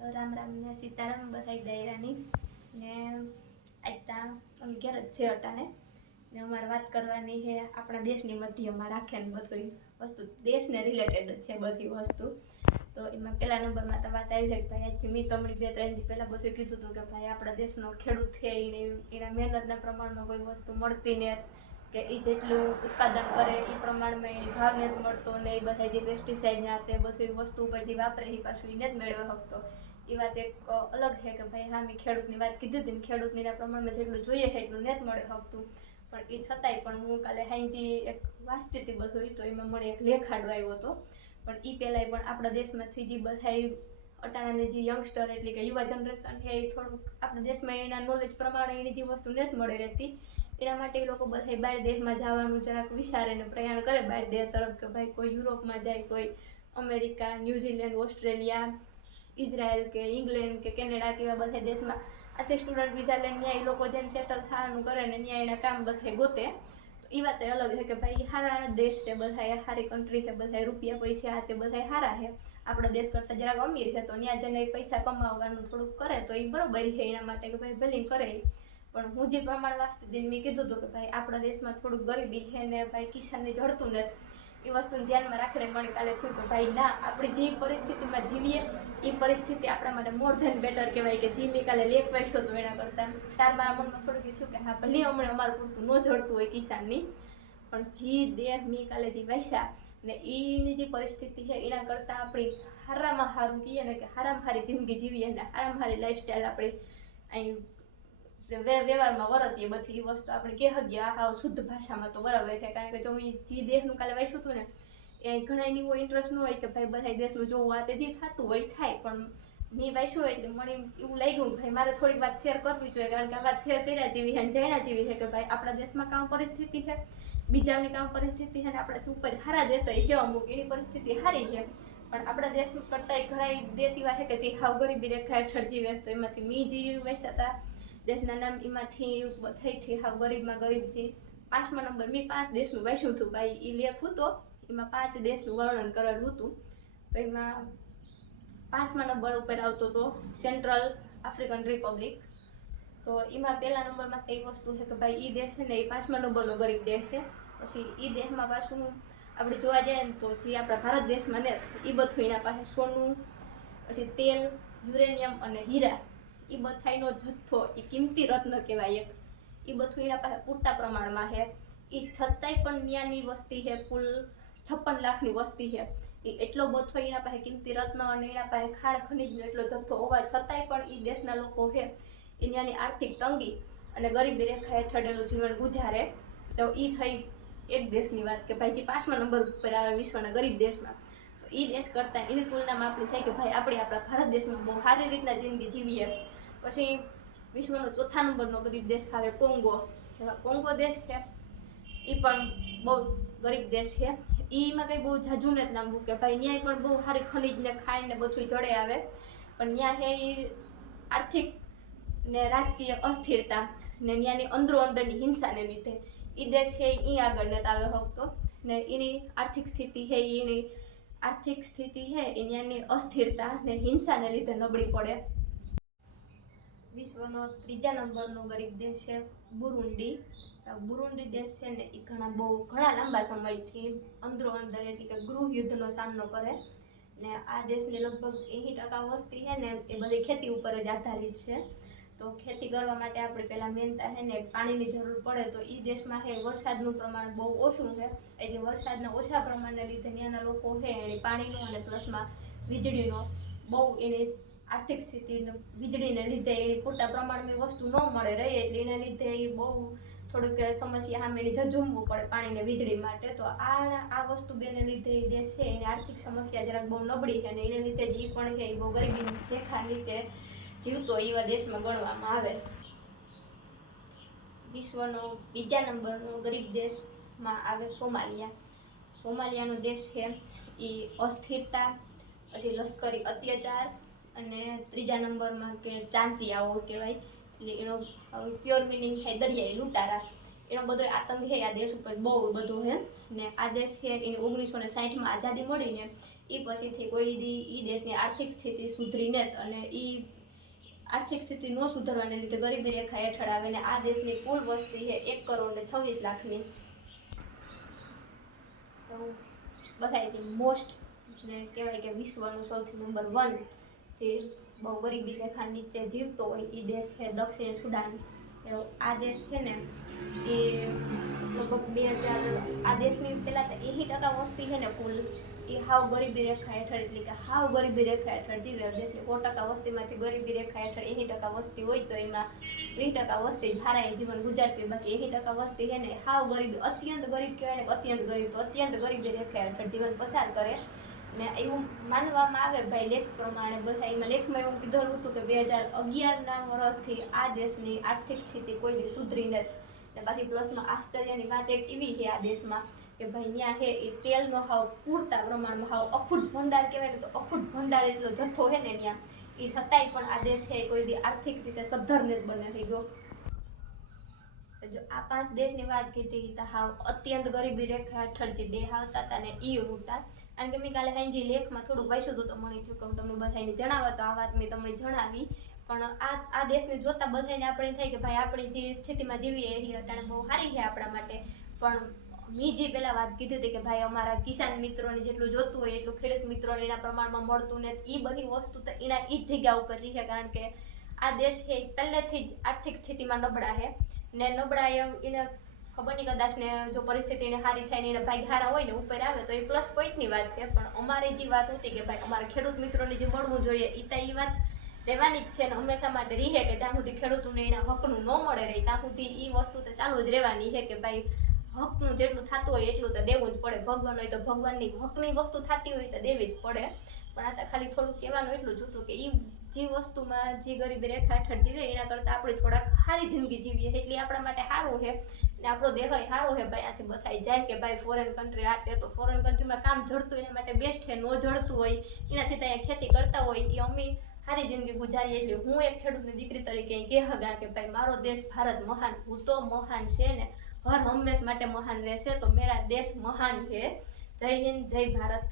રામ રામ ને સીતારામ બધાય દાયરાની. ને આજતા અમે ઘેર જ છે અટાને ને અમારે વાત કરવાની છે આપણા દેશની મધ્યમાં રાખે ને બધું વસ્તુ. દેશને રિલેટેડ છે બધી વસ્તુ. તો એમાં પહેલા નંબરમાં તો વાત આવી છે કે ભાઈ આજથી મેં તમને બે ત્રણ દી પહેલાં બધું કીધું હતું કે ભાઈ આપણા દેશનો ખેડૂત છે એને એના મહેનતના પ્રમાણમાં કોઈ વસ્તુ મળતી ને કે એ જેટલું ઉત્પાદન કરે એ પ્રમાણમાં એ ભાવ નથી મળતો ને એ બધા જે પેસ્ટિસાઇડ ના તે બધી વસ્તુ ઉપર જે વાપરે એ પાછું એને જ મેળવે શકતો એ વાત એક અલગ છે કે ભાઈ હા, મેં ખેડૂતની વાત કીધી હતી ને ખેડૂતનીના પ્રમાણમાં જેટલું જોઈએ છે એટલું નથી મળે શકતું પણ એ છતાંય પણ હું કાલે હાઈજી એક વાંચતી હતી બધું તો એમાં મને એક લેખાડો આવ્યો હતો. પણ એ પહેલાંય પણ આપણા દેશમાંથી જે બધાય અટાણાની જે યંગસ્ટર એટલે કે યુવા જનરેશન છે એ થોડુંક આપણા દેશમાં એના નોલેજ પ્રમાણે એની જે વસ્તુ નથી મળી રહેતી. એના માટે એ લોકો બધા બહાર દેશમાં જવાનું જરાક વિચારે ને પ્રયાણ કરે. બહાર દેશ તરફ કે ભાઈ કોઈ યુરોપમાં જાય, કોઈ America, New Zealand, Australia, Israel કે ઇંગ્લેન્ડ કે કેનેડા કેવા બધા દેશમાં આથી સ્ટુડન્ટ વિઝા લઈને ત્યાં એ લોકો જેને સેટલ થવાનું કરે ને ત્યાં એના કામ બધા ગોતે. એ વાત અલગ છે કે ભાઈ સારા દેશ છે બધા સારી કન્ટ્રી છે બધા રૂપિયા પૈસા આ તે બધા સારા છે. આપણા દેશ કરતાં જરાક અમીર છે, તો ત્યાં જઈને પૈસા કમાવવાનું થોડુંક કરે તો એ બરોબર છે એના માટે કે ભાઈ ભલે કરે પણ હું જે પ્રમાણ વાંચતી હતી મેં કીધું હતું કે ભાઈ આપણા દેશમાં થોડુંક ગરીબી છે ને ભાઈ કિસાનને જડતું નથી, એ વસ્તુને ધ્યાનમાં રાખીને મને કાલે થયું કે ભાઈ ના, આપણે જે પરિસ્થિતિમાં જીવીએ, એ પરિસ્થિતિ આપણા માટે મોર ધેન બેટર કહેવાય કે જે મેં કાલે લેખ વાંચ્યો હતો એના કરતાં. તાર મારા મનમાં થોડુંક થયું કે હા, ભલે હમણાં અમારું પૂરતું ન જડતું હોય કિસાનની, પણ જે દેહ મેં કાલે જે વાંચ્યા ને એની જે પરિસ્થિતિ છે એના કરતાં આપણી હારામાં સારું કહીએ ને કે હારામાં સારી જિંદગી જીવીએ ને હારામાં સારી લાઈફસ્ટાઈલ આપણે અહીં વ્યવહારમાં વરતીએ બધી એ વસ્તુ આપણે કે હગીએ આ શુદ્ધ ભાષામાં તો બરાબર છે. કારણ કે જો મેં જે દેશનું કાલે વાંચ્યું હતું ને, એ ઘણા એવો ઇન્ટરેસ્ટ ન હોય કે ભાઈ બધા દેશનું જોવું આ તે જે થતું હોય થાય. પણ મેં વાંચ્યું એટલે મને એવું લાગ્યું કે ભાઈ મારે થોડીક વાત શેર કરવી જોઈએ. કારણ કે આ વાત શેર કર્યા જેવી છે જાણ્યા જેવી છે કે ભાઈ આપણા દેશમાં કામ પરિસ્થિતિ છે, બીજાની કામ પરિસ્થિતિ છે અને આપણાથી ઉપર સારા દેશ છે અમુક એની પરિસ્થિતિ સારી છે. પણ આપણા દેશ કરતાં ઘણા દેશ એવા છે કે જે હાવ ગરીબી રેખા હેઠળ જીવે તો એમાંથી મી જે વાંચ્યા હતા દેશના નામ એમાંથી થઈથી હાવ ગરીબમાં ગરીબથી પાંચમા નંબર, મેં પાંચ દેશનું વાંચ્યું હતું ભાઈ. એ લેખ હતો એમાં પાંચ દેશનું વર્ણન કરેલું હતું. તો એમાં પાંચમા નંબર ઉપર આવતો હતો સેન્ટ્રલ આફ્રિકન રિપબ્લિક. તો એમાં પહેલા નંબરમાં કઈ વસ્તુ છે કે ભાઈ એ દેશ છે ને, એ પાંચમા નંબરનો ગરીબ દેશ છે. પછી એ દેશમાં પાછું આપણે જોવા જઈએ ને તો જે આપણા ભારત દેશમાં ને એ બધું એના પાસે સોનું, પછી તેલ, યુરેનિયમ અને હીરા. એ બથાઈનો જથ્થો એ કિંમતી રત્ન કહેવાય એક. એ બધું એના પાસે પૂરતા પ્રમાણમાં છે. એ છતાંય પણ ત્યાંની વસ્તી છે, કુલ છપ્પન લાખની વસ્તી છે. એ એટલો બધો એના પાસે કિંમતી રત્ન અને એના પાસે ખાણ ખનીજનો એટલો જથ્થો હોવા છતાંય પણ એ દેશના લોકો છે, એ ત્યાંની આર્થિક તંગી અને ગરીબી રેખા હેઠળનું જીવન ગુજારે. તો એ થઈ એક દેશની વાત કે ભાઈ જે પાંચમા નંબર ઉપર આવે વિશ્વના ગરીબ દેશમાં. તો એ દેશ કરતાં એની તુલનામાં આપણી થાય કે ભાઈ, આપણે આપણા ભારત દેશમાં બહુ સારી રીતના જિંદગી જીવીએ. પછી વિશ્વનો ચોથા નંબરનો ગરીબ દેશ આવે કોંગો. કોંગો દેશ છે. એ પણ બહુ ગરીબ દેશ છે. એમાં કંઈ બહુ જાજુ નથી લાંબુ કે ભાઈ, ન્યાય પણ બહુ સારી ખનીજને ખાઈને બધું જડે આવે. પણ ત્યાં હે એ આર્થિક ને રાજકીય અસ્થિરતા ને ત્યાંની અંદરો અંદરની હિંસાને લીધે. એ દેશ છે એ આગળ નથી આવે શકતો ને એની આર્થિક સ્થિતિ છે એની આર્થિક સ્થિતિ છે એ ત્યાંની અસ્થિરતા ને હિંસાને લીધે નબળી પડે. વિશ્વનો ત્રીજા નંબરનો ગરીબ દેશ છે બુરુંડી. બુરુંડી દેશ છે ને એ ઘણા બહુ, ઘણા લાંબા સમયથી અંદરો અંદર એટલે કે ગૃહ યુદ્ધનો સામનો કરે. ને આ દેશની લગભગ એંસી ટકા વસ્તી છે ને એ બધી ખેતી ઉપર જ આધારિત છે. તો ખેતી કરવા માટે આપણે પહેલાં મહેનતા છે ને પાણીની જરૂર પડે તો એ દેશમાં છે વરસાદનું પ્રમાણ બહુ ઓછું છે. એટલે વરસાદના ઓછા પ્રમાણને લીધે ત્યાંના લોકો છે એને પાણીનો અને પ્લસમાં વીજળીનો બહુ એની આર્થિક સ્થિતિ વીજળીને લીધે એની પૂરતા પ્રમાણની વસ્તુ ન મળે રહે, એટલે એના લીધે એ બહુ થોડુંક સમસ્યા સામે એની ઝઝૂમવું પડે પાણીને વીજળી માટે, તો આ આ વસ્તુ બેને લીધે એ દેશ છે. એની આર્થિક સમસ્યા જરાક બહુ નબળી છે અને એને લીધે જ એ પણ છે, એ બહુ ગરીબી રેખા નીચે જીવતો એવા દેશમાં ગણવામાં આવે. વિશ્વનો બીજા નંબરનો ગરીબ દેશમાં આવે સોમાલિયા. સોમાલિયાનો દેશ છે એ અસ્થિરતા, પછી લશ્કરી અત્યાચાર અને ત્રીજા નંબરમાં કે ચાંચી આવો કહેવાય, એટલે એનો પ્યોર મિનિંગ થાય દરિયાઈ લૂંટારા. એનો બધો આતંક છે, આ દેશ ઉપર બહુ બધો છે. ને આ દેશ છે, એની ઓગણીસો ને સાઠમાં આઝાદી મળીને એ પછીથી કોઈ દી એ દેશની આર્થિક સ્થિતિ સુધરીને નેત અને એ આર્થિક સ્થિતિ ન સુધરવાને લીધે ગરીબી રેખા હેઠળ આવે ને આ દેશની કુલ વસ્તી છે, એક કરોડ ને છવ્વીસ લાખની. તો બધાયથી મોસ્ટ ને કહેવાય કે વિશ્વનું સૌથી નંબર વન જે બહુ ગરીબી રેખા નીચે જીવતો હોય એ દેશ છે દક્ષિણ સુડાન. આ દેશ છે ને, એ લગભગ બે હજાર, આ દેશની પહેલાં તો એસી ટકા વસ્તી છે ને કુલ. એ હાવ ગરીબી રેખા હેઠળ, એટલે કે હાવ ગરીબી રેખા હેઠળ જીવે. દેશની સો ટકા વસ્તીમાંથી ગરીબી રેખા હેઠળ એસી ટકા વસ્તી હોય તો એમાં વીસ ટકા વસ્તી હારાએ જીવન ગુજારતી. બાકી એસી ટકા વસ્તી છે ને, હાવ ગરીબ, અત્યંત ગરીબ કહેવાય ને, અત્યંત ગરીબ અત્યંત ગરીબી રેખા હેઠળ જીવન પસાર કરે. ને એવું માનવામાં આવે ભાઈ લેખ પ્રમાણે બધા એમાં લેખમાં એવું કીધેલું હતું કે બે હજાર અગિયારના વર્ષથી આ દેશની આર્થિક સ્થિતિ કોઈ દી સુધરી નથી. ને પાછી પ્લસમાં આશ્ચર્યની વાત એક એવી છે આ દેશમાં કે ભાઈ ત્યાં હે એ તેલનો હાવ પૂરતા પ્રમાણમાં હાવ અખૂટ ભંડાર કહેવાય ને તો અખૂટ ભંડાર એટલો જથ્થો છે ને ત્યાં એ છતાંય પણ આ દેશ છે કોઈ દી આર્થિક રીતે સદ્ધર જ બને થઈ ગયો. જો આ પાંચ દેશની વાત કીધી તો હાવ અત્યંત ગરીબી રેખા હેઠળ જે દેહ આવતા હતા ને એ હતા. કારણ કે મેં કાલે હાંજી લેખમાં થોડું વાંચ્યું હતું તો મને થયું કે હું તમને બધાને જણાવવા તો આ વાત મેં તમને જણાવી. પણ આ આ દેશને જોતા બધાને આપણે થાય કે ભાઈ આપણે જે સ્થિતિમાં જીવીએ એ અટાણે બહુ સારી છે આપણા માટે. પણ મેં જે પહેલાં વાત કીધી હતી કે ભાઈ અમારા કિસાન મિત્રોને જેટલું જોતું હોય, એટલું ખેડૂત મિત્રોને એના પ્રમાણમાં મળતું ને એ બધી વસ્તુ તો એના એ જ જગ્યા ઉપર રહી છે કારણ કે આ દેશ છે એ પહેલેથી જ આર્થિક સ્થિતિમાં નબળા છે. ને નબળા એને ખબર નહીં, કદાચ ને જો પરિસ્થિતિ એને સારી થાય ને એના ભાઈ હારા હોય ને ઉપર આવે, તો એ પ્લસ પોઈન્ટની વાત છે. પણ અમારે જે વાત હતી કે ભાઈ અમારા ખેડૂત મિત્રોને જે મળવું જોઈએ એ તો એ વાત રહેવાની જ છે ને હંમેશા માટે રહે કે જ્યાં સુધી ખેડૂતોને એના હકનું ન મળે રહે, ત્યાં સુધી એ વસ્તુ તો ચાલુ જ રહેવાની છે કે ભાઈ હકનું જેટલું થતું હોય એટલું તો દેવું જ પડે. ભગવાન હોય તો ભગવાનની હકની વસ્તુ થતી હોય તો દેવી જ પડે. પણ આ તો ખાલી થોડુંક કહેવાનું એટલું જ હતું કે એ જે વસ્તુમાં જે ગરીબી રેખા હેઠળ જીવે, એના કરતાં આપણે થોડાક સારી જિંદગી જીવીએ એટલે આપણા માટે સારું છે. ને આપણો દેહ સારો છે ભાઈ, આથી બતાવી જાય કે ભાઈ ફોરેન કન્ટ્રી આ તે તો ફોરેન કન્ટ્રીમાં કામ જડતું એના માટે બેસ્ટ છે ન જડતું હોય, એનાથી ત્યાં ખેતી કરતા હોય એ અમે સારી જિંદગી ગુજારીએ એટલે હું એક ખેડૂતની દીકરી તરીકે કહે હગા કે ભાઈ, મારો દેશ ભારત મહાન, હું તો મહાન છે ને, હર હંમેશ માટે મહાન રહેશે, તો મેરા દેશ મહાન છે જય હિન્દ, જય ભારત.